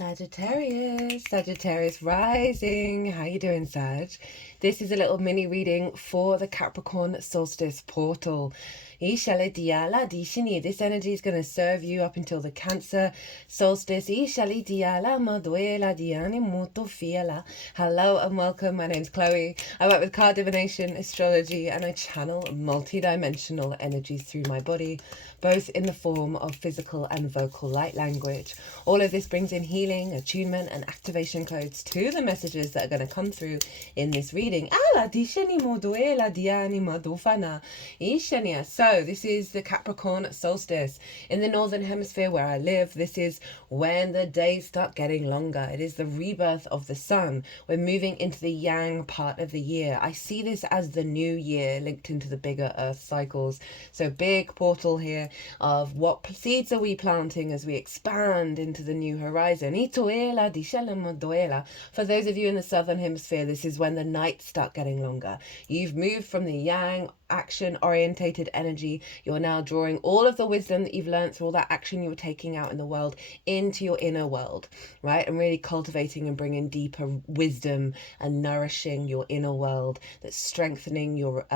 Sagittarius rising. How you doing, Sag? This is a little mini reading for the Capricorn solstice portal. This energy is going to serve you up until the Cancer solstice. Hello and welcome. My name's Chloe. I work with card divination, astrology, and I channel multi-dimensional energies through my body, both in the form of physical and vocal light language. All of this brings in healing, attunement, and activation codes to the messages that are going to come through in this reading. So this is the Capricorn solstice. In the northern hemisphere where I live, this is when the days start getting longer. It is the rebirth of the sun. We're moving into the yang part of the year. I see this as the new year linked into the bigger earth cycles. So big portal here of what seeds are we planting as we expand into the new horizon. For those of you in the southern hemisphere, this is when the nights start getting longer. You've moved from the yang action orientated energy. You're now drawing all of the wisdom that you've learned through all that action you were taking out in the world into your inner world, right? And really cultivating and bringing deeper wisdom and nourishing your inner world, that's strengthening your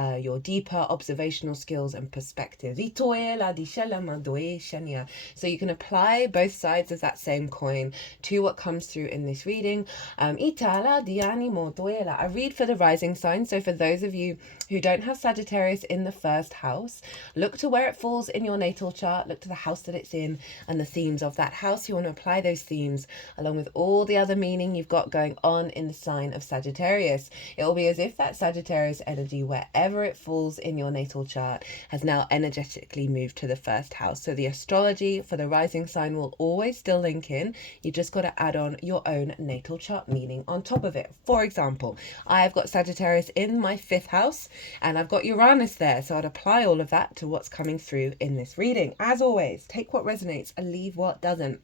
deeper observational skills and perspective. So you can apply both sides of that same coin to what comes through in this reading. I read for the rising sign. So for those of you who don't have Sagittarius in the first house, look to where it falls in your natal chart, look to the house that it's in and the themes of that house. You want to apply those themes along with all the other meaning you've got going on in the sign of Sagittarius. It will be as if that Sagittarius energy, wherever it falls in your natal chart, has now energetically moved to the first house. So the astrology for the rising sign will always still link in. You just got to add on your own natal chart meaning on top of it. For example, I've got Sagittarius in my 5th house and I've got Uranus there, so I'd apply all of that to what's coming through in this reading. As always, take what resonates and leave what doesn't.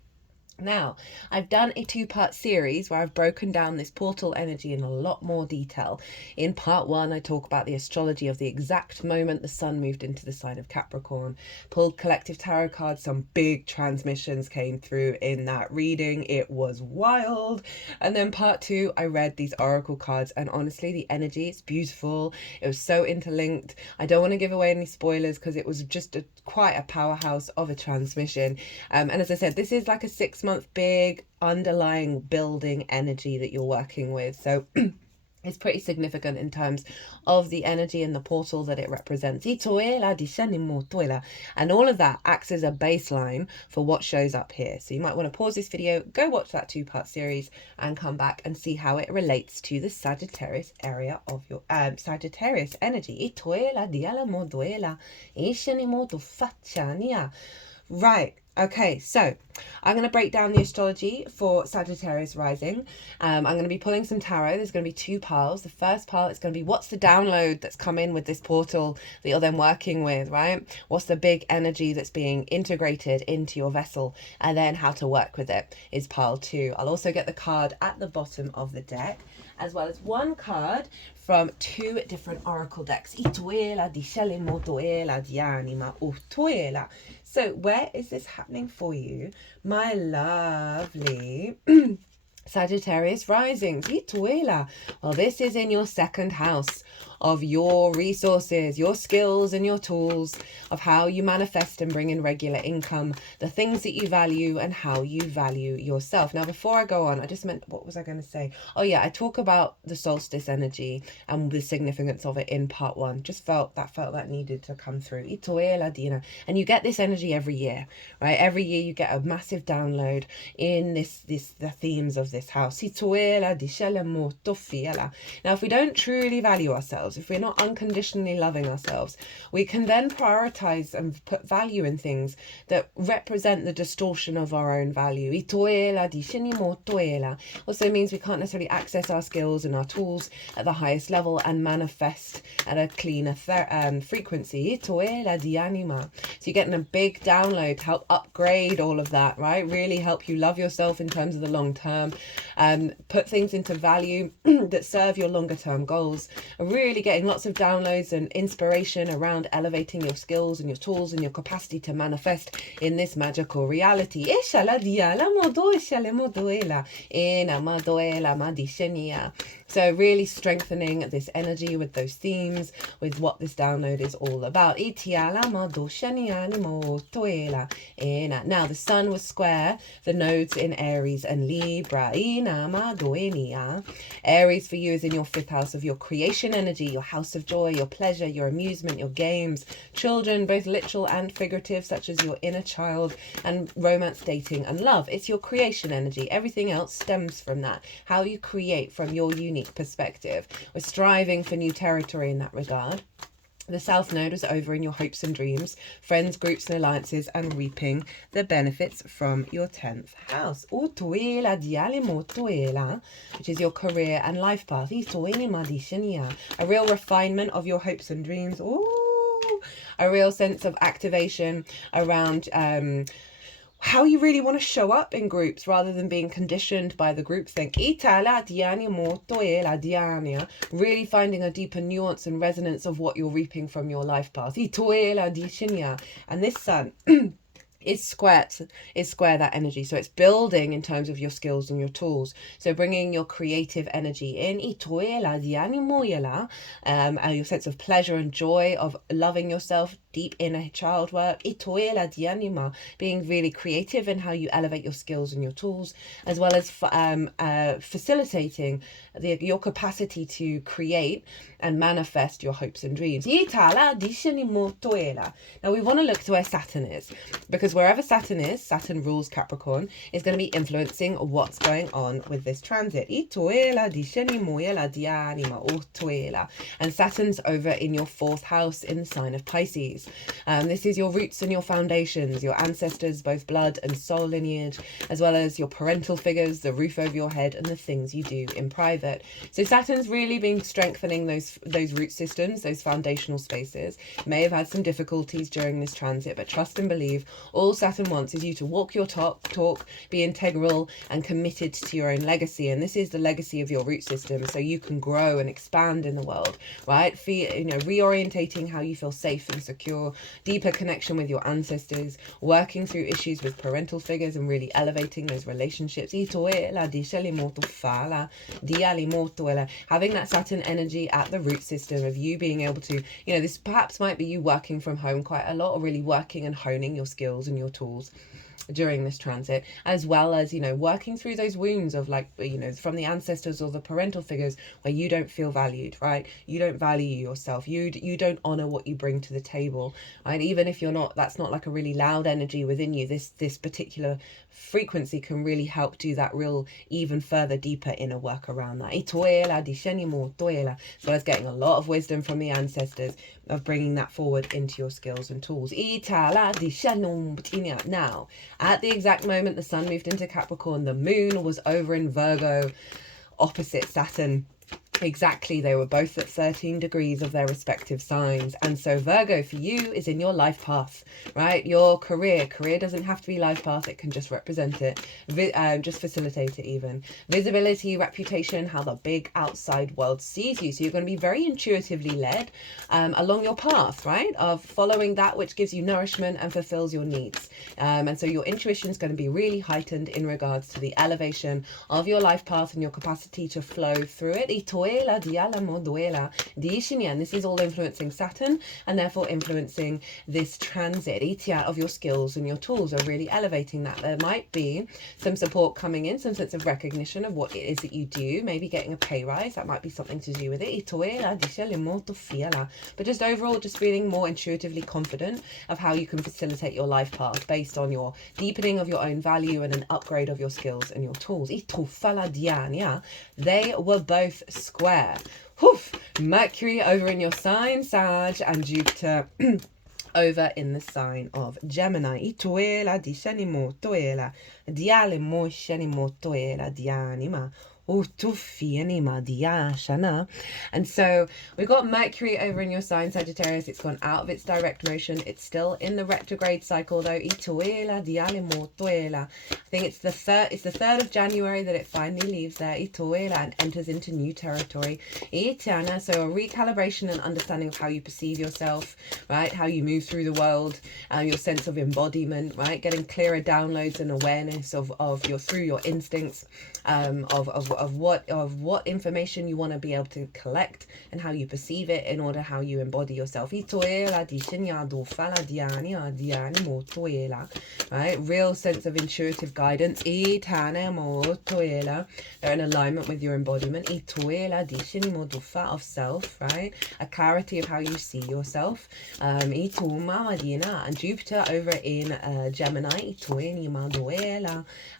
Now, I've done a 2-part series where I've broken down this portal energy in a lot more detail. In part 1, I talk about the astrology of the exact moment the sun moved into the sign of Capricorn, pulled collective tarot cards, some big transmissions came through in that reading. It was wild. And then part 2, I read these oracle cards, and honestly, the energy, it's beautiful. It was so interlinked. I don't want to give away any spoilers because it was just quite a powerhouse of a transmission. And as I said, this is like a 6-month big underlying building energy that you're working with. So it's pretty significant in terms of the energy in the portal that it represents. And all of that acts as a baseline for what shows up here. So you might want to pause this video, go watch that 2-part series and come back and see how it relates to the Sagittarius area of your Sagittarius energy. Right. Okay, so I'm going to break down the astrology for Sagittarius rising. I'm going to be pulling some tarot. There's going to be 2 piles. The first pile is going to be what's the download that's come in with this portal that you're then working with, right? What's the big energy that's being integrated into your vessel, and then how to work with it is pile 2. I'll also get the card at the bottom of the deck, as well as 1 card from 2 different oracle decks. So where is this happening for you, my lovely Sagittarius risings? Well, this is in your 2nd house of your resources, your skills and your tools, of how you manifest and bring in regular income, the things that you value and how you value yourself. Now, before I go on, what was I going to say? Oh yeah, I talk about the solstice energy and the significance of it in part 1. Just felt that needed to come through. And you get this energy every year, right? Every year you get a massive download in the themes of this house. Now, if we don't truly value ourselves, if we're not unconditionally loving ourselves, we can then prioritize and put value in things that represent the distortion of our own value. Also means we can't necessarily access our skills and our tools at the highest level and manifest at a cleaner frequency. So you're getting a big download to help upgrade all of that, right? Really help you love yourself in terms of the long term, put things into value that serve your longer term goals, really really getting lots of downloads and inspiration around elevating your skills and your tools and your capacity to manifest in this magical reality. So really strengthening this energy with those themes, with what this download is all about. Now the sun was square, the nodes in Aries and Libra. Aries for you is in your 5th house of your creation energy, your house of joy, your pleasure, your amusement, your games, children, both literal and figurative, such as your inner child, and romance, dating and love. It's your creation energy. Everything else stems from that, how you create from your unique perspective. We're striving for new territory in that regard. The South Node was over in your hopes and dreams, friends, groups and alliances, and reaping the benefits from your 10th house. Which is your career and life path. A real refinement of your hopes and dreams. Ooh, a real sense of activation around how you really want to show up in groups rather than being conditioned by the groupthink. Really finding a deeper nuance and resonance of what you're reaping from your life path. And this sun is square that energy, so it's building in terms of your skills and your tools, so bringing your creative energy in, your sense of pleasure and joy of loving yourself, deep inner child work, being really creative in how you elevate your skills and your tools, as well as facilitating your capacity to create and manifest your hopes and dreams. Now we want to look to where Saturn is, because wherever Saturn is, Saturn rules Capricorn, is going to be influencing what's going on with this transit. And Saturn's over in your 4th house in the sign of Pisces. This is your roots and your foundations, your ancestors, both blood and soul lineage, as well as your parental figures, the roof over your head, and the things you do in private. So Saturn's really been strengthening those root systems, those foundational spaces. You may have had some difficulties during this transit, but trust and believe. All Saturn wants is you to walk your talk, be integral and committed to your own legacy. And this is the legacy of your root system, so you can grow and expand in the world, right? Reorientating how you feel safe and secure, deeper connection with your ancestors, working through issues with parental figures and really elevating those relationships. Having that Saturn energy at the root system of you being able to, this perhaps might be you working from home quite a lot, or really working and honing your skills and your tools during this transit, as well as working through those wounds of from the ancestors or the parental figures where you don't feel valued, right? You don't value yourself, you don't honor what you bring to the table, right? Even if that's not like a really loud energy within you, this particular frequency can really help do that real even further deeper inner work around that. So it's getting a lot of wisdom from the ancestors of bringing that forward into your skills and tools. Now, at the exact moment the sun moved into Capricorn, the moon was over in Virgo, opposite Saturn. Exactly, they were both at 13 degrees of their respective signs. And so Virgo for you is in your life path, right? Your career doesn't have to be life path, it can just represent it, just facilitate it even. Visibility, reputation, how the big outside world sees you. So you're going to be very intuitively led along your path, right? Of following that which gives you nourishment and fulfills your needs. And so your intuition is going to be really heightened in regards to the elevation of your life path and your capacity to flow through it. And this is all influencing Saturn, and therefore influencing this transit of your skills and your tools are really elevating that. There might be some support coming in, some sense of recognition of what it is that you do, maybe getting a pay rise, that might be something to do with it. But just overall, just feeling more intuitively confident of how you can facilitate your life path based on your deepening of your own value and an upgrade of your skills and your tools. They were both square. Mercury over in your sign, Sag, and Jupiter over in the sign of Gemini. And so we've got Mercury over in your sign, Sagittarius. It's gone out of its direct motion. It's still in the retrograde cycle though. I think it's the 3rd of January that it finally leaves there, and enters into new territory. So a recalibration and understanding of how you perceive yourself, right? How you move through the world, your sense of embodiment, right? Getting clearer downloads and awareness of through your instincts, of what information you want to be able to collect and how you perceive it in order how you embody yourself. Right? Real sense of intuitive guidance. They're in alignment with your embodiment of self, right? A clarity of how you see yourself. And Jupiter over in Gemini,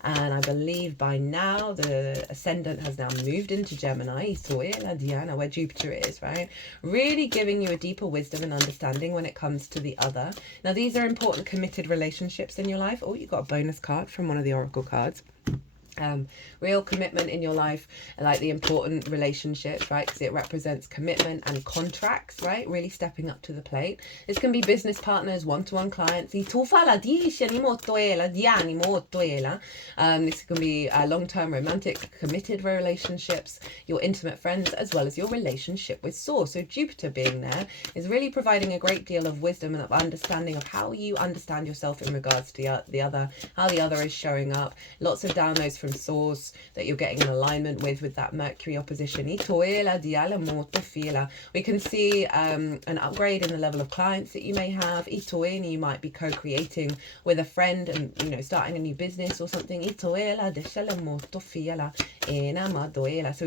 and I believe by now the ascendant has now moved into Gemini, where Jupiter is, right? Really giving you a deeper wisdom and understanding when it comes to the other. Now these are important committed relationships in your life. Oh, you got a bonus card from one of the oracle cards. Real commitment in your life, like the important relationships, right? Because it represents commitment and contracts, right? Really stepping up to the plate. This can be business partners, one-to-one clients. This can be long-term romantic committed relationships, your intimate friends, as well as your relationship with Source. So Jupiter being there is really providing a great deal of wisdom and of understanding of how you understand yourself in regards to the other, how the other is showing up. Lots of downloads from Source that you're getting in alignment with that Mercury opposition. We can see an upgrade in the level of clients that you may have. You might be co-creating with a friend and, you know, starting a new business or something. So we've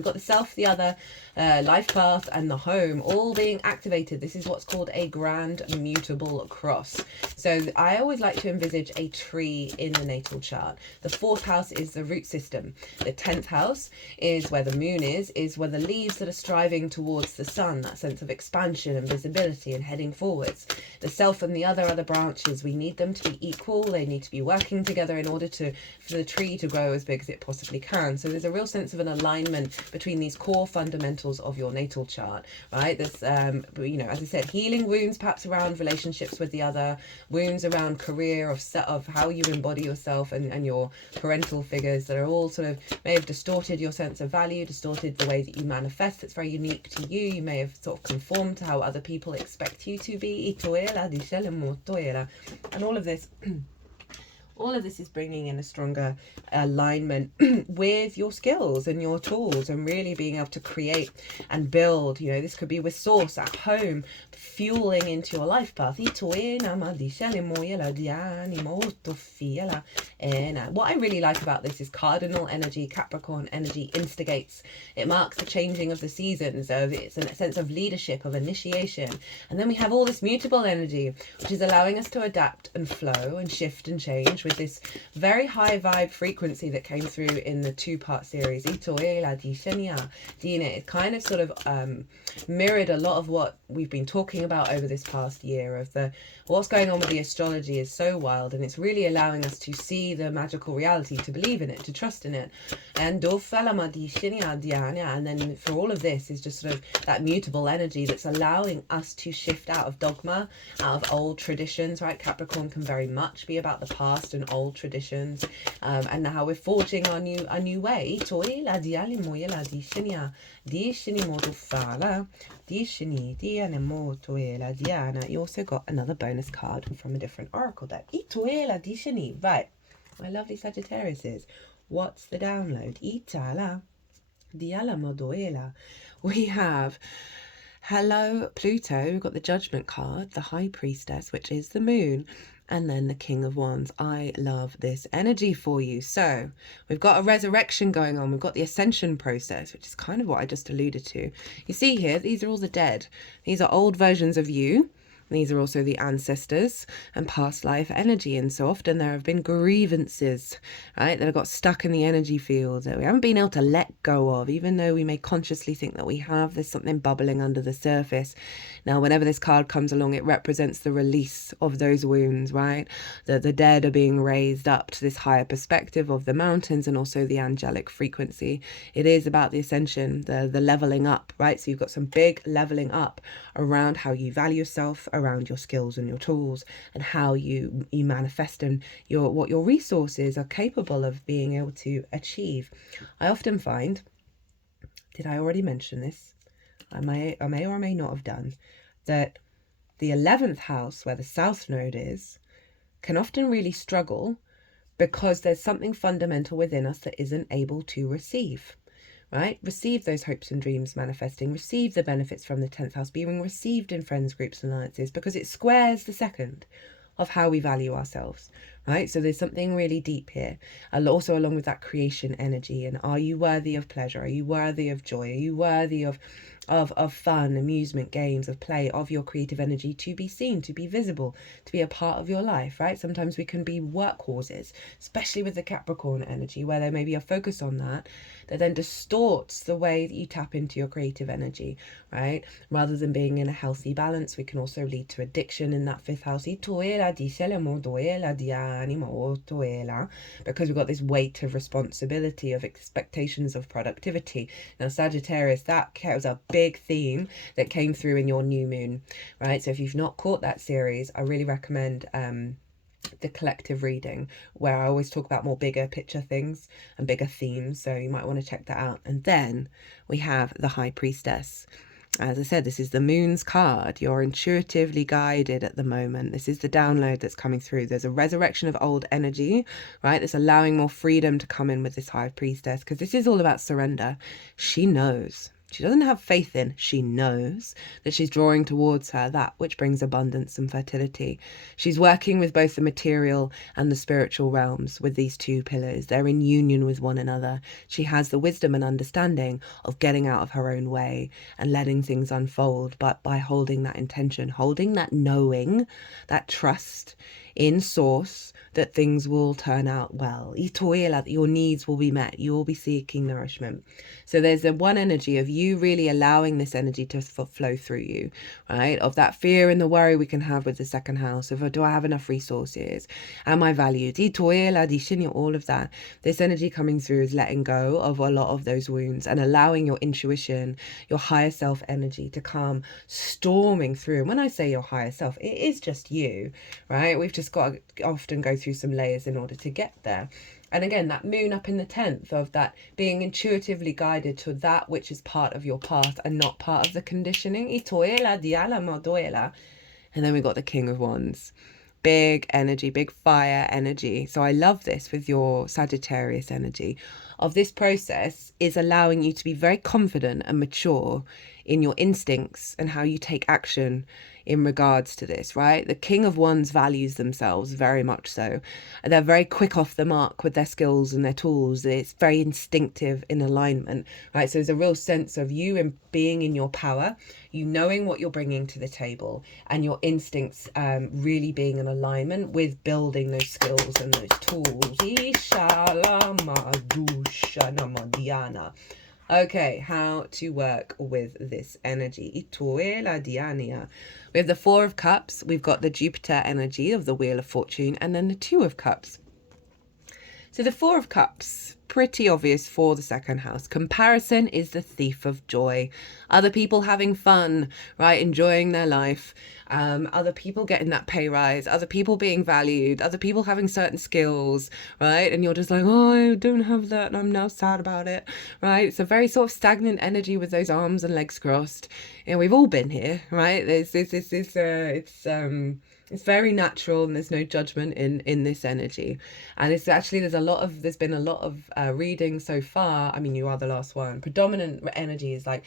got the self, the other, life path, and the home all being activated. This is what's called a grand mutable cross. So I always like to envisage a tree in the natal chart. The 4th house is the root system. The 10th house is where the moon is where the leaves that are striving towards the sun, that sense of expansion and visibility and heading forwards. The self and the other branches, we need them to be equal. They need to be working together in order for the tree to grow as big as it possibly can. So there's a real sense of an alignment between these core fundamentals of your natal chart, right? There's, you know, as I said, healing wounds perhaps around relationships with the other, wounds around career, of how you embody yourself and your parental figures that are all sort of may have distorted your sense of value, distorted the way that you manifest. That's very unique to you. You may have sort of conformed to how other people expect you to be. And all of this is bringing in a stronger alignment with your skills and your tools and really being able to create and build. You know, this could be with Source at home, fueling into your life path. And what I really like about this is cardinal energy, Capricorn energy instigates. It marks the changing of the seasons. It's a sense of leadership, of initiation. And then we have all this mutable energy, which is allowing us to adapt and flow and shift and change with this very high vibe frequency that came through in the 2-part series. It kind of sort of mirrored a lot of what we've been talking about over this past year of what's going on with the astrology is so wild, and it's really allowing us to see the magical reality, to believe in it, to trust in it. And then for all of this is just sort of that mutable energy that's allowing us to shift out of dogma, out of old traditions, right? Capricorn can very much be about the past and old traditions, and now we're forging our new way. You also got another bonus card from a different oracle deck. Right, my lovely Sagittariuses, what's the download? We have hello Pluto. We've got the Judgment card, the High Priestess, which is the moon, and then the King of Wands. I love this energy for you. So we've got a resurrection going on. We've got the ascension process, which is kind of what I just alluded to. You see here, these are all the dead. These are old versions of you These are also the ancestors and past life energy. And so often there have been grievances, right, that have got stuck in the energy field that we haven't been able to let go of, even though we may consciously think that we have. There's something bubbling under the surface. Now, whenever this card comes along, it represents the release of those wounds, right? The dead are being raised up to this higher perspective of the mountains and also the angelic frequency. It is about the ascension, the leveling up, right? So you've got some big leveling up around how you value yourself, around your skills and your tools, and how you manifest and what your resources are capable of being able to achieve. I often find, did I already mention this? I may or may not have done, that the 11th house, where the south node is, can often really struggle because there's something fundamental within us that isn't able to receive, right? Receive those hopes and dreams manifesting, receive the benefits from the 10th house being received in friends, groups, and alliances, because it squares the second of how we value ourselves, right? So there's something really deep here. And also along with that creation energy. And are you worthy of pleasure? Are you worthy of joy? Are you worthy of fun, amusement, games, of play, of your creative energy to be seen, to be visible, to be a part of your life, right? Sometimes we can be workhorses, especially with the Capricorn energy, where there may be a focus on that then distorts the way that you tap into your creative energy, right? Rather than being in a healthy balance, we can also lead to addiction in that 5th house. Because we've got this weight of responsibility, of expectations of productivity. Now, Sagittarius, that was a big theme that came through in your new moon, right? So if you've not caught that series, I really recommend the collective reading, where I always talk about more bigger picture things and bigger themes, so you might want to check that out. And then we have the High Priestess. As I said, this is the moon's card. You're intuitively guided at the moment. This is the download that's coming through. There's a resurrection of old energy, right? That's allowing more freedom to come in with this High Priestess, because this is all about surrender. She knows. She doesn't have faith in, she knows that she's drawing towards her that which brings abundance and fertility. She's working with both the material and the spiritual realms with these two pillars. They're in union with one another. She has the wisdom and understanding of getting out of her own way and letting things unfold, but by holding that intention, holding that knowing, that trust in source that things will turn out well. That your needs will be met. You will be seeking nourishment. So there's the one energy of you really allowing this energy to flow through you, right? Of that fear and the worry we can have with the 2nd house of, do I have enough resources? Am I valued? All of that. This energy coming through is letting go of a lot of those wounds and allowing your intuition, your higher self energy to come storming through. And when I say your higher self, it is just you, right? We've just got to often go through some layers in order to get there. And again, that moon up in the 10th, of that being intuitively guided to that which is part of your path and not part of the conditioning. And then we got the King of Wands. Big energy, big fire energy. So I love this with your Sagittarius energy of this process is allowing you to be very confident and mature in your instincts and how you take action in regards to this, right? The King of Wands values themselves very much so. They're very quick off the mark with their skills and their tools. It's very instinctive in alignment, right? So there's a real sense of you in being in your power, you knowing what you're bringing to the table, and your instincts really being in alignment with building those skills and those tools. Okay, how to work with this energy. We have the 4 of Cups, we've got the Jupiter energy of the Wheel of Fortune, and then the 2 of Cups. So the 4 of Cups, pretty obvious for the 2nd house. Comparison is the thief of joy. Other people having fun, right? Enjoying their life. Other people getting that pay rise. Other people being valued. Other people having certain skills, right? And you're just like, oh, I don't have that and I'm now sad about it, right? It's a very sort of stagnant energy with those arms and legs crossed. And we've all been here, right? It's very natural and there's no judgment in this energy. And it's actually, there's been a lot of reading so far. I mean, you are the last one. Predominant energy is like,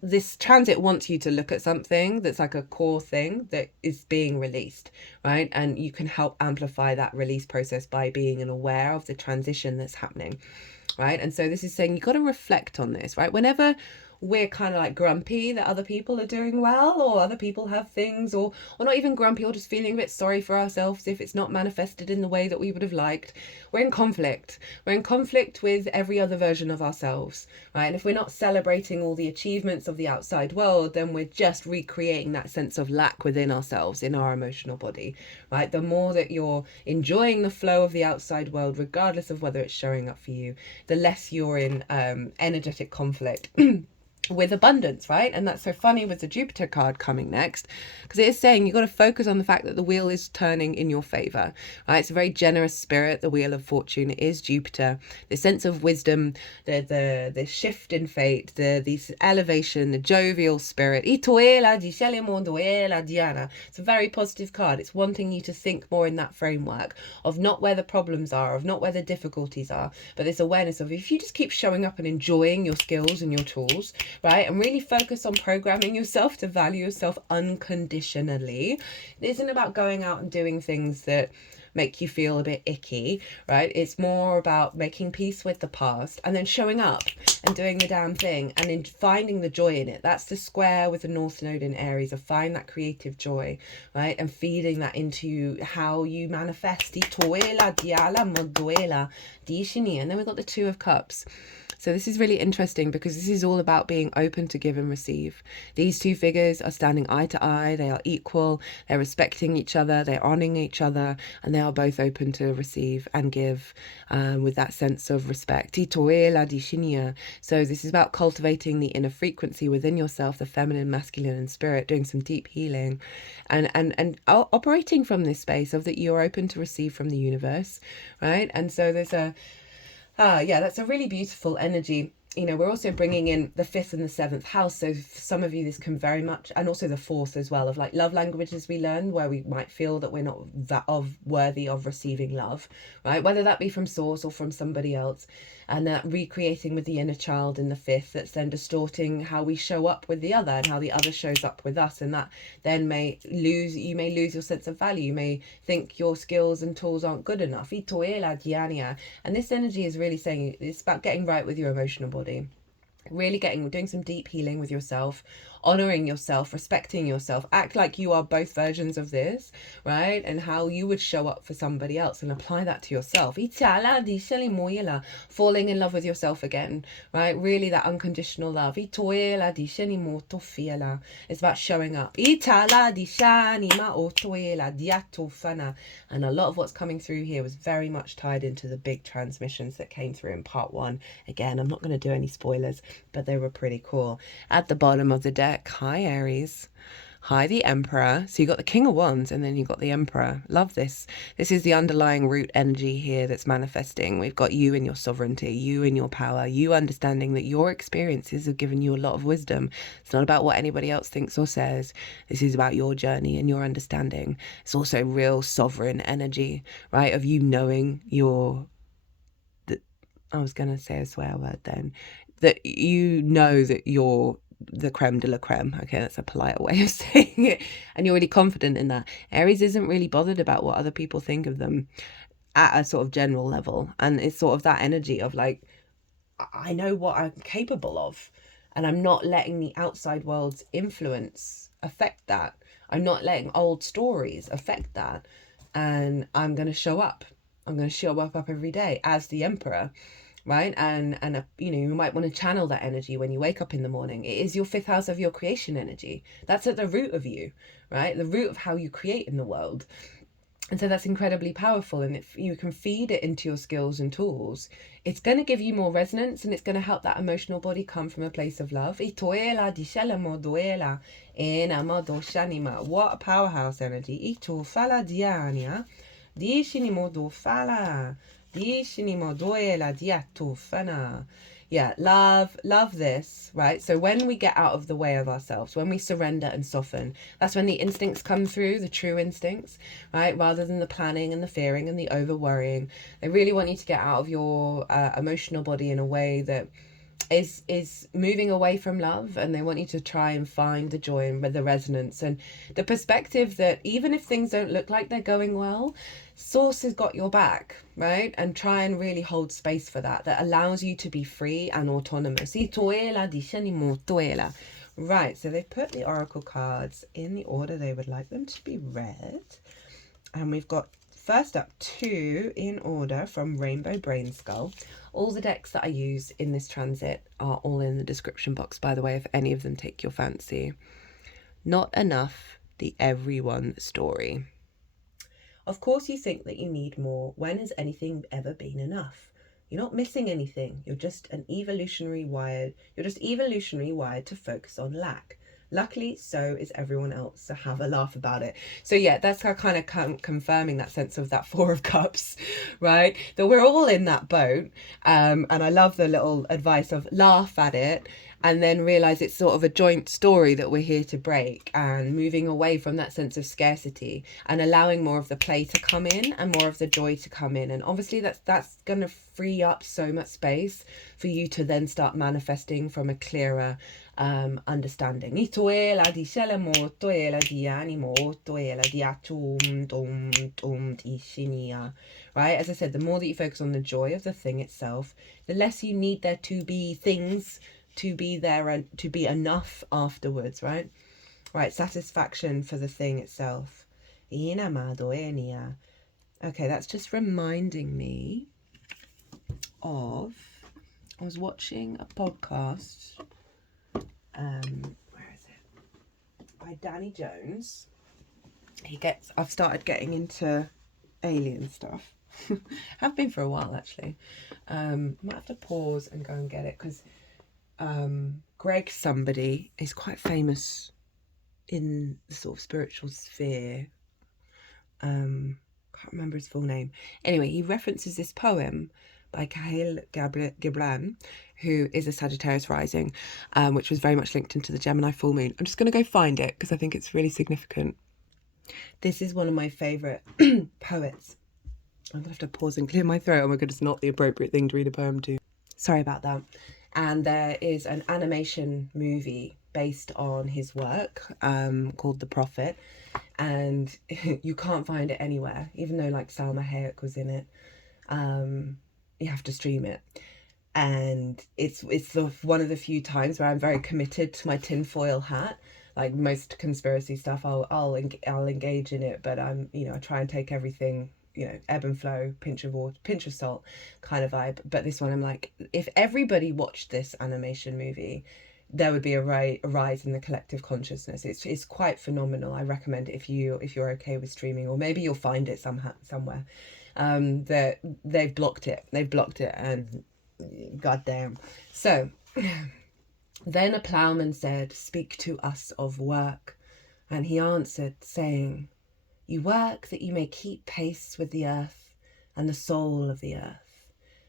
this transit wants you to look at something that's like a core thing that is being released, right? And you can help amplify that release process by being aware of the transition that's happening, right? And so this is saying you've got to reflect on this, right? Whenever we're kind of like grumpy that other people are doing well, or other people have things, or not even grumpy, or just feeling a bit sorry for ourselves if it's not manifested in the way that we would have liked. We're in conflict. We're in conflict with every other version of ourselves, right? And if we're not celebrating all the achievements of the outside world, then we're just recreating that sense of lack within ourselves, in our emotional body, right? The more that you're enjoying the flow of the outside world, regardless of whether it's showing up for you, the less you're in energetic conflict with abundance, right? And that's so funny with the Jupiter card coming next, because it is saying you've got to focus on the fact that the wheel is turning in your favor, right? It's a very generous spirit, the Wheel of Fortune. It is Jupiter, the sense of wisdom, the shift in fate, this elevation, the jovial spirit. It's a very positive card. It's wanting you to think more in that framework of not where the problems are, of not where the difficulties are, but this awareness of, if you just keep showing up and enjoying your skills and your tools, right, and really focus on programming yourself to value yourself unconditionally. It isn't about going out and doing things that make you feel a bit icky, right? It's more about making peace with the past and then showing up and doing the damn thing and in finding the joy in it. That's the square with the North Node in Aries, of find that creative joy, right? And feeding that into how you manifest. And then we've got the Two of Cups. So this is really interesting because this is all about being open to give and receive. These two figures are standing eye to eye. They are equal. They're respecting each other. They're honoring each other. And they are both open to receive and give with that sense of respect. So this is about cultivating the inner frequency within yourself, the feminine, masculine, and spirit, doing some deep healing and operating from this space of that you're open to receive from the universe, right? And so there's that's a really beautiful energy. You know, we're also bringing in the 5th and the 7th house. So for some of you, this can very much, and also the 4th as well, of like love languages we learn, where we might feel that we're not worthy of receiving love, right? Whether that be from source or from somebody else. And that recreating with the inner child in the 5th, that's then distorting how we show up with the other and how the other shows up with us. And that then you may lose your sense of value. You may think your skills and tools aren't good enough. And this energy is really saying it's about getting right with your emotional body. Really doing some deep healing with yourself, honoring yourself, respecting yourself. Act like you are both versions of this, right? And how you would show up for somebody else, and apply that to yourself. Falling in love with yourself again, right? Really that unconditional love. It's about showing up. And a lot of what's coming through here was very much tied into the big transmissions that came through in part 1. Again, I'm not going to do any spoilers, but they were pretty cool. At the bottom of the deck, hi Aries, hi the Emperor. So you got the King of Wands and then you got the Emperor. Love this. This is the underlying root energy here that's manifesting. We've got you in your sovereignty, you in your power, you understanding that your experiences have given you a lot of wisdom. It's not about what anybody else thinks or says. This is about your journey and your understanding. It's also real sovereign energy, right? Of you knowing I was going to say a swear word then, that you know that you're the creme de la creme. Okay, that's a polite way of saying it. And you're really confident in that. Aries isn't really bothered about what other people think of them at a sort of general level. And it's sort of that energy of like, I know what I'm capable of. And I'm not letting the outside world's influence affect that. I'm not letting old stories affect that. And I'm going to show up. I'm going to show up every day as the Emperor, right? And you might want to channel that energy when you wake up in the morning. It is your 5th house of your creation energy. That's at the root of you, right? The root of how you create in the world. And so that's incredibly powerful. And if you can feed it into your skills and tools, it's going to give you more resonance, and it's going to help that emotional body come from a place of love. What a powerhouse energy. Yeah, love this, right? So when we get out of the way of ourselves, when we surrender and soften, that's when the instincts come through, the true instincts, right? Rather than the planning and the fearing and the over worrying. They really want you to get out of your emotional body in a way that is moving away from love, and they want you to try and find the joy and the resonance and the perspective that even if things don't look like they're going well, source has got your back, right? And try and really hold space for that allows you to be free and autonomous. Right, so they've put the oracle cards in the order they would like them to be read, and we've got first up 2 in order from Rainbow Brainskull. All the decks that I use in this transit are all in the description box, by the way, if any of them take your fancy. Not Enough, the Everyone Story. Of course you think that you need more. When has anything ever been enough? You're not missing anything. You're just evolutionary wired to focus on lack. Luckily, so is everyone else, so have a laugh about it. So yeah, that's how kind of confirming that sense of that 4 of Cups, right? That we're all in that boat. And I love the little advice of laugh at it and then realize it's sort of a joint story that we're here to break, and moving away from that sense of scarcity and allowing more of the play to come in and more of the joy to come in. And obviously that's going to free up so much space for you to then start manifesting from a clearer understanding. Right? As I said, the more that you focus on the joy of the thing itself, the less you need there to be things to be there and to be enough afterwards, right? Right, satisfaction for the thing itself. Okay, that's just reminding me of, I was watching a podcast, where is it? By Danny Jones. I've started getting into alien stuff. Have been for a while, actually. Might have to pause and go and get it, because Greg somebody is quite famous in the sort of spiritual sphere. Can't remember his full name. Anyway, he references this poem by Khalil Gibran, who is a Sagittarius rising, which was very much linked into the Gemini full moon. I'm just going to go find it because I think it's really significant. This is one of my favourite poets. I'm going to have to pause and clear my throat. Oh my god, it's not the appropriate thing to read a poem to. Sorry about that. And there is an animation movie based on his work called The Prophet, and you can't find it anywhere, even though like Salma Hayek was in it. You have to stream it, and it's one of the few times where I'm very committed to my tinfoil hat. Like most conspiracy stuff, I'll engage in it, but I try and take everything, ebb and flow, pinch of salt kind of vibe. But this one, I'm like, if everybody watched this animation movie, there would be a rise in the collective consciousness. It's quite phenomenal. I recommend it if you're okay with streaming, or maybe you'll find it somewhere. That they've blocked it, and goddamn. So then a ploughman said, "Speak to us of work." And he answered, saying, "You work that you may keep pace with the earth and the soul of the earth.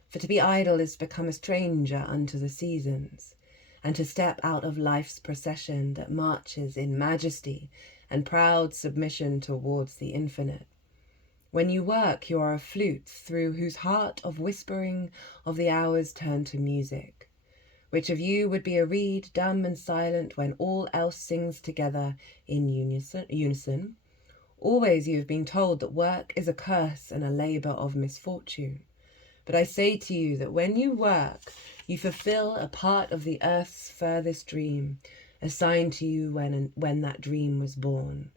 For to be idle is to become a stranger unto the seasons, and to step out of life's procession that marches in majesty and proud submission towards the infinite. When you work, you are a flute through whose heart of whispering of the hours turn to music. Which of you would be a reed, dumb and silent, when all else sings together in unison? Always you have been told that work is a curse and a labour of misfortune. But I say to you that when you work, you fulfil a part of the earth's furthest dream, assigned to you when that dream was born.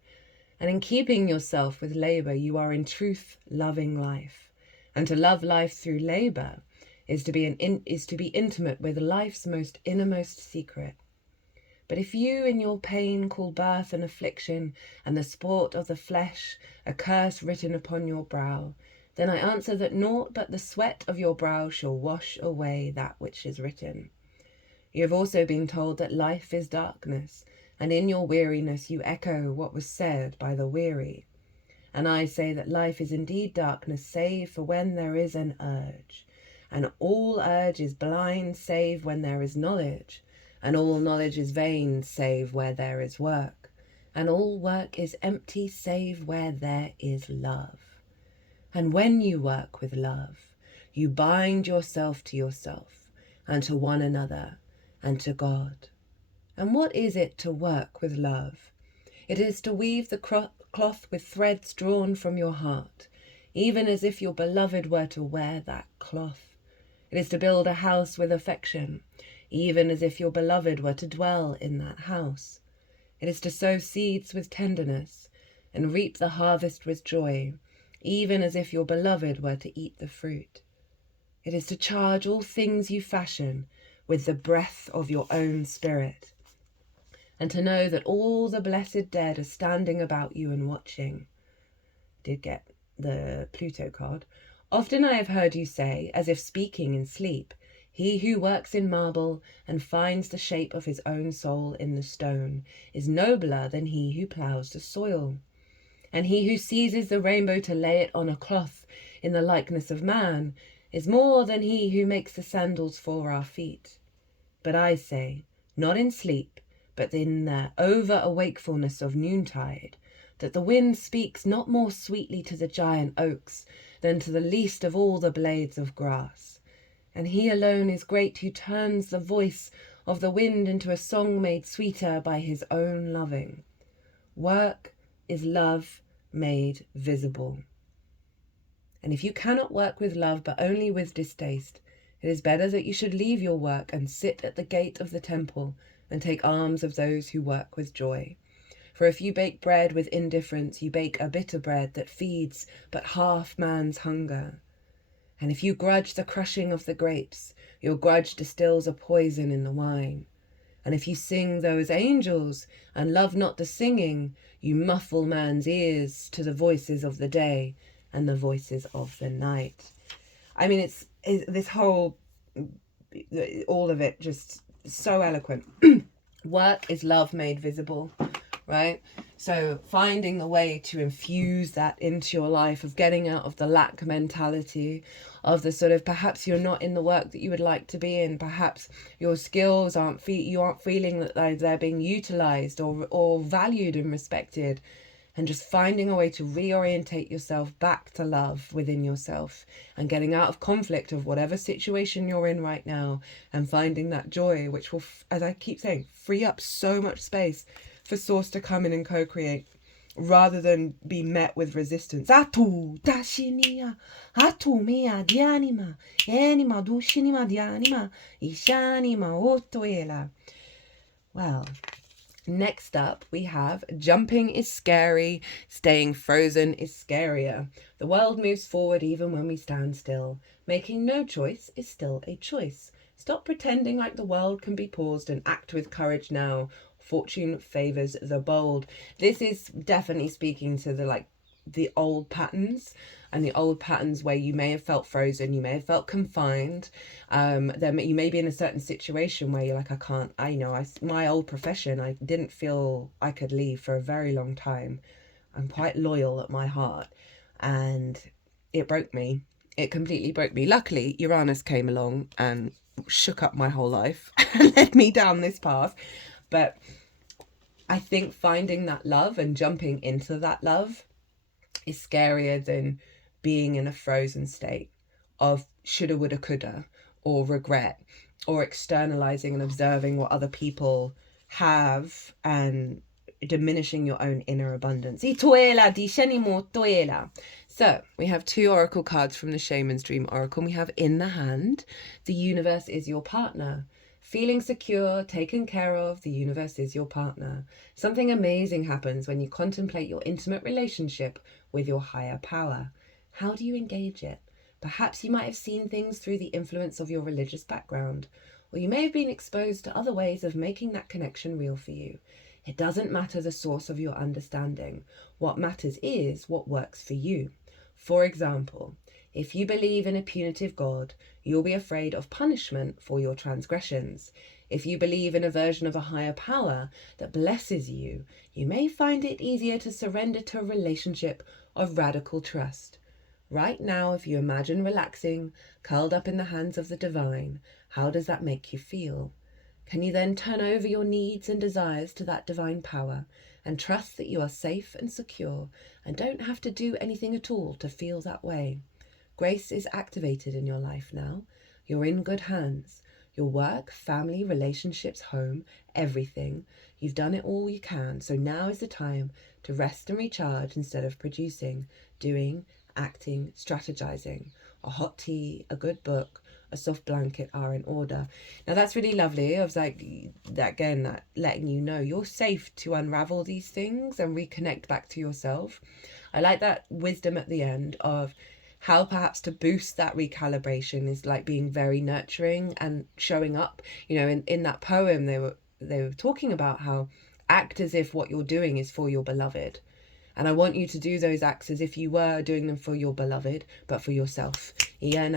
And in keeping yourself with labour, you are in truth loving life. And to love life through labour is to be intimate with life's most innermost secret. But if you in your pain call birth an affliction, and the sport of the flesh a curse written upon your brow, then I answer that naught but the sweat of your brow shall wash away that which is written. You have also been told that life is darkness, and in your weariness you echo what was said by the weary. And I say that life is indeed darkness, save for when there is an urge. And all urge is blind, save when there is knowledge. And all knowledge is vain, save where there is work. And all work is empty, save where there is love. And when you work with love, you bind yourself to yourself, and to one another, and to God. And what is it to work with love? It is to weave the cloth with threads drawn from your heart, even as if your beloved were to wear that cloth. It is to build a house with affection, even as if your beloved were to dwell in that house. It is to sow seeds with tenderness and reap the harvest with joy, even as if your beloved were to eat the fruit. It is to charge all things you fashion with the breath of your own spirit, and to know that all the blessed dead are standing about you and watching. Did get the Pluto card. Often I have heard you say, as if speaking in sleep, he who works in marble and finds the shape of his own soul in the stone is nobler than he who ploughs the soil. And he who seizes the rainbow to lay it on a cloth in the likeness of man is more than he who makes the sandals for our feet. But I say, not in sleep, but in the over-awakefulness of noontide, that the wind speaks not more sweetly to the giant oaks than to the least of all the blades of grass. And he alone is great who turns the voice of the wind into a song made sweeter by his own loving. Work is love made visible. And if you cannot work with love but only with distaste, it is better that you should leave your work and sit at the gate of the temple and take alms of those who work with joy. For if you bake bread with indifference, you bake a bitter bread that feeds but half man's hunger. And if you grudge the crushing of the grapes, your grudge distills a poison in the wine. And if you sing those angels and love not the singing, you muffle man's ears to the voices of the day and the voices of the night. I mean, it's this whole, all of it just so eloquent. Work is love made visible, right? So finding the way to infuse that into your life, of getting out of the lack mentality, of the sort of, perhaps you're not in the work that you would like to be in, perhaps your skills you aren't feeling that they're being utilized or valued and respected, and just finding a way to reorientate yourself back to love within yourself, and getting out of conflict of whatever situation you're in right now, and finding that joy, which will, as I keep saying, free up so much space for Source to come in and co-create, rather than be met with resistance. Atu tashinia, atu mia dianima, anima dushinima dianima, ishanima otoela. Well, next up we have jumping is scary, staying frozen is scarier. The world moves forward even when we stand still. Making no choice is still a choice. Stop pretending like the world can be paused and act with courage now. Fortune favors the bold. This is definitely speaking to the old patterns, and the old patterns where you may have felt frozen, you may have felt confined. Then you may be in a certain situation where you're like, my old profession, I didn't feel I could leave for a very long time. I'm quite loyal at my heart, and it broke me. It completely broke me. Luckily, Uranus came along and shook up my whole life and led me down this path. But I think finding that love and jumping into that love is scarier than being in a frozen state of shoulda, woulda, coulda, or regret, or externalizing and observing what other people have and diminishing your own inner abundance. So we have 2 oracle cards from the Shaman's Dream Oracle, and we have in the hand, the universe is your partner. Feeling secure, taken care of, the universe is your partner. Something amazing happens when you contemplate your intimate relationship with your higher power. How do you engage it? Perhaps you might have seen things through the influence of your religious background, or you may have been exposed to other ways of making that connection real for you. It doesn't matter the source of your understanding. What matters is what works for you. For example, if you believe in a punitive God, you'll be afraid of punishment for your transgressions. If you believe in a version of a higher power that blesses you, you may find it easier to surrender to a relationship of radical trust. Right now, if you imagine relaxing, curled up in the hands of the divine, how does that make you feel? Can you then turn over your needs and desires to that divine power and trust that you are safe and secure and don't have to do anything at all to feel that way? Grace is activated in your life now. You're in good hands. Your work, family, relationships, home, everything. You've done it all you can. So now is the time to rest and recharge instead of producing, doing, acting, strategizing. A hot tea, a good book, a soft blanket are in order. Now that's really lovely. I was like, that again, that letting you know you're safe to unravel these things and reconnect back to yourself. I like that wisdom at the end of how perhaps to boost that recalibration is like being very nurturing and showing up. You know, in that poem they were talking about how act as if what you're doing is for your beloved. And I want you to do those acts as if you were doing them for your beloved, but for yourself. Like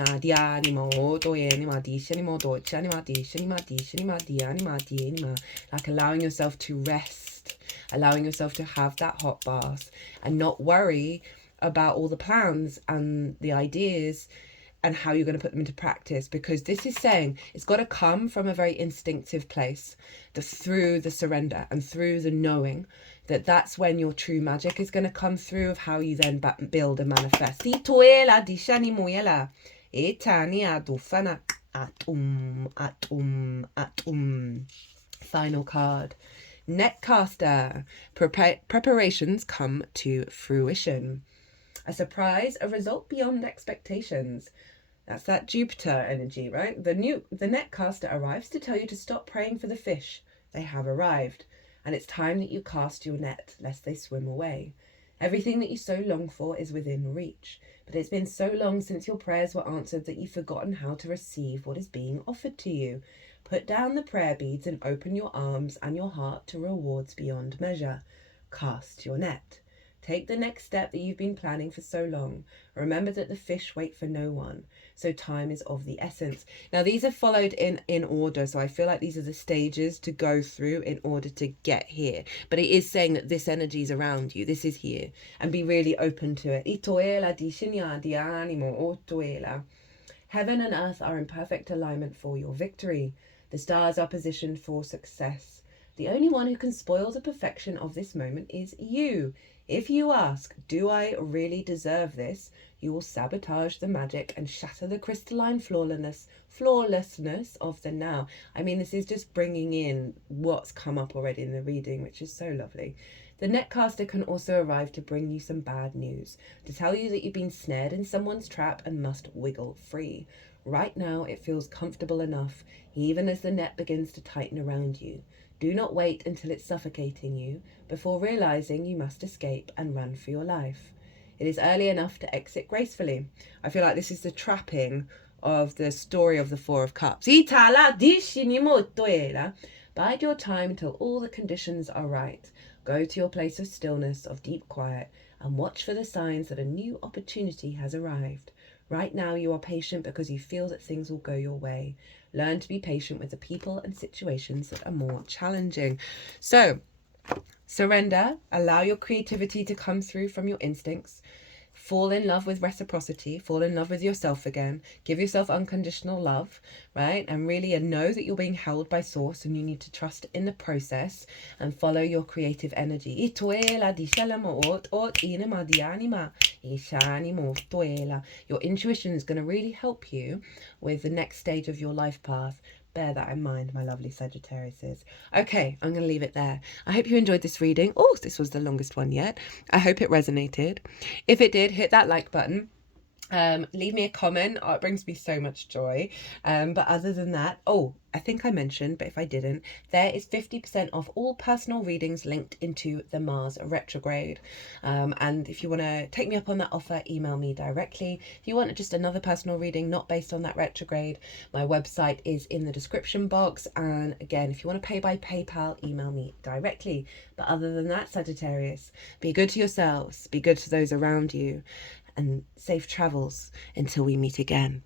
allowing yourself to rest, allowing yourself to have that hot bath and not worry about all the plans and the ideas and how you're going to put them into practice, because this is saying it's got to come from a very instinctive place, through the surrender and through the knowing that's when your true magic is going to come through, of how you then build and manifest. Final card. Netcaster. Preparations come to fruition. A surprise, a result beyond expectations. That's that Jupiter energy, right? The netcaster arrives to tell you to stop praying for the fish. They have arrived. And it's time that you cast your net, lest they swim away. Everything that you so long for is within reach. But it's been so long since your prayers were answered that you've forgotten how to receive what is being offered to you. Put down the prayer beads and open your arms and your heart to rewards beyond measure. Cast your net. Take the next step that you've been planning for so long. Remember that the fish wait for no one, so time is of the essence. Now, these are followed in order, so I feel like these are the stages to go through in order to get here. But it is saying that this energy is around you. This is here. And be really open to it. Heaven and earth are in perfect alignment for your victory. The stars are positioned for success. The only one who can spoil the perfection of this moment is you. If you ask, do I really deserve this? You will sabotage the magic and shatter the crystalline flawlessness of the now. I mean, this is just bringing in what's come up already in the reading, which is so lovely. The netcaster can also arrive to bring you some bad news, to tell you that you've been snared in someone's trap and must wiggle free. Right now, it feels comfortable enough, even as the net begins to tighten around you. Do not wait until it's suffocating you before realizing you must escape and run for your life. It is early enough to exit gracefully. I feel like this is the trapping of the story of the Four of Cups. Bide your time until all the conditions are right. Go to your place of stillness, of deep quiet, and watch for the signs that a new opportunity has arrived. Right now you are patient because you feel that things will go your way. Learn to be patient with the people and situations that are more challenging. So, surrender, allow your creativity to come through from your instincts. Fall in love with reciprocity, fall in love with yourself again, give yourself unconditional love, right? And really know that you're being held by source and you need to trust in the process and follow your creative energy. Your intuition is going to really help you with the next stage of your life path. Bear that in mind, my lovely Sagittariuses. Okay, I'm going to leave it there. I hope you enjoyed this reading. Oh, this was the longest one yet. I hope it resonated. If it did, hit that like button. Leave me a comment. Oh, it brings me so much joy. But other than that, I think I mentioned, but if I didn't, there is 50% off all personal readings linked into the Mars retrograde. And if you want to take me up on that offer, email me directly. If you want just another personal reading not based on that retrograde, my website is in the description box. And again, if you want to pay by PayPal, email me directly. But other than that, Sagittarius, be good to yourselves, be good to those around you, and safe travels until we meet again.